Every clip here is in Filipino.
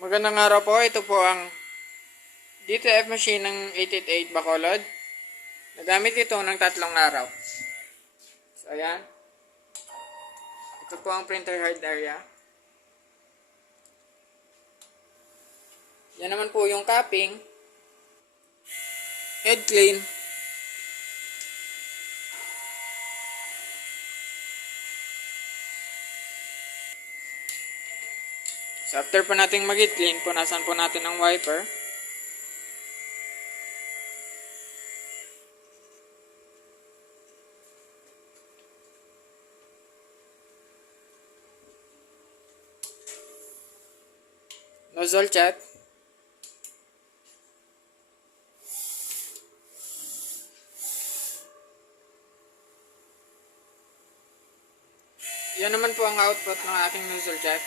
Magandang araw po. Ito po ang DTF machine ng 888 Bacolod. Nagamit ito ng 3 araw. So, ayan. Ito po ang printer hard area. Yan naman po yung capping. Head clean. So, after po nating mag-head clean, punasan po natin ang wiper. Nozzle check. Yan naman po ang output ng aking nozzle check.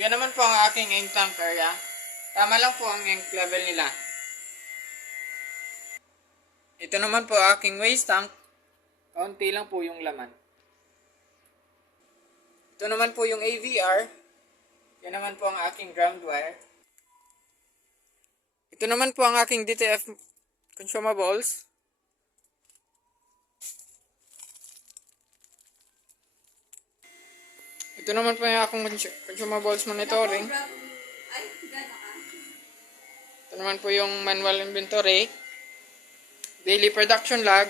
Yan naman po ang aking ink tank area. Tama lang po ang ink level nila. Ito naman po aking waste tank. Kaunti lang po yung laman. Ito naman po yung AVR. Yan naman po ang aking ground wire. Ito naman po ang aking DTF consumables. Ito naman po yung aking consumables monitoring. Ito naman po yung manual inventory. Daily production log.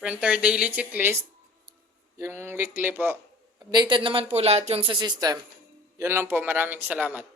Printer daily checklist. Yung weekly po. Updated naman po lahat yung sa system. Yun lang po. Maraming salamat.